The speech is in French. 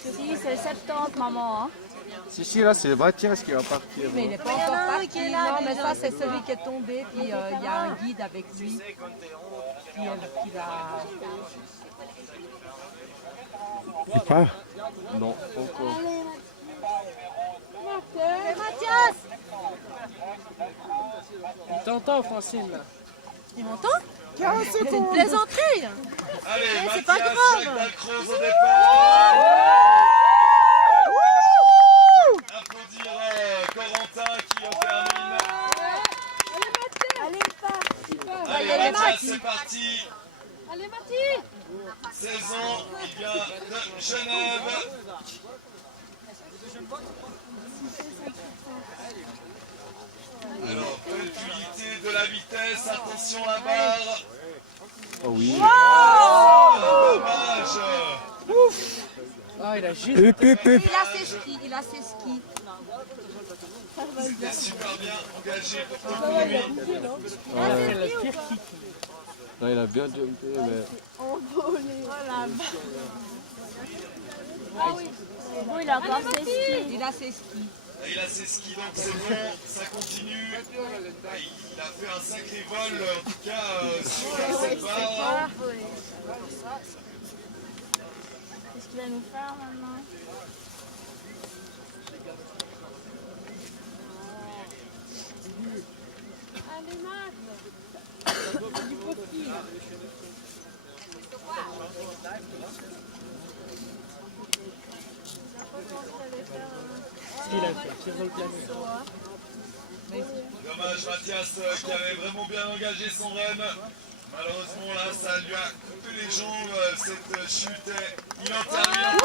Si, c'est le 70, maman. Hein. Si, là, c'est Mathias qui va partir. Mais il n'est pas encore parti. Non, mais ça, c'est celui qui est tombé. Puis il y a un guide avec lui qui va. Il part? Non, pas encore. Mathias! Il t'entend, Francine, là. Il m'entend? C'est une plaisanterie! Allez, c'est pas Mathias, grave. Jacques Dalcroze au départ. Applaudir Corentin qui en termine. Allez, Mathias, c'est parti. Allez, Mathieu! 16 ans, il vient de Genève. Alors, belle fluidité, de la vitesse, attention la barre. Oh oui. Dommage. Ah, il a juste. Il a ses skis. C'était super bien engagé pour ton lui. C'est le pire kick. Non, il a bien jumpé, mais... Bon, il a encore ses skis. Il a ses skis. Il a ses skis, donc c'est bon, ça continue. Il a fait un sacré vol, en tout cas, sur cette barre. Qu'est-ce qu'il va nous faire maintenant? Allez, Max! Il a fait pire dans le planning. Dommage, Mathias qui avait vraiment bien engagé son run. Malheureusement, là, ça lui a coupé les jambes, cette chute. Il en termine.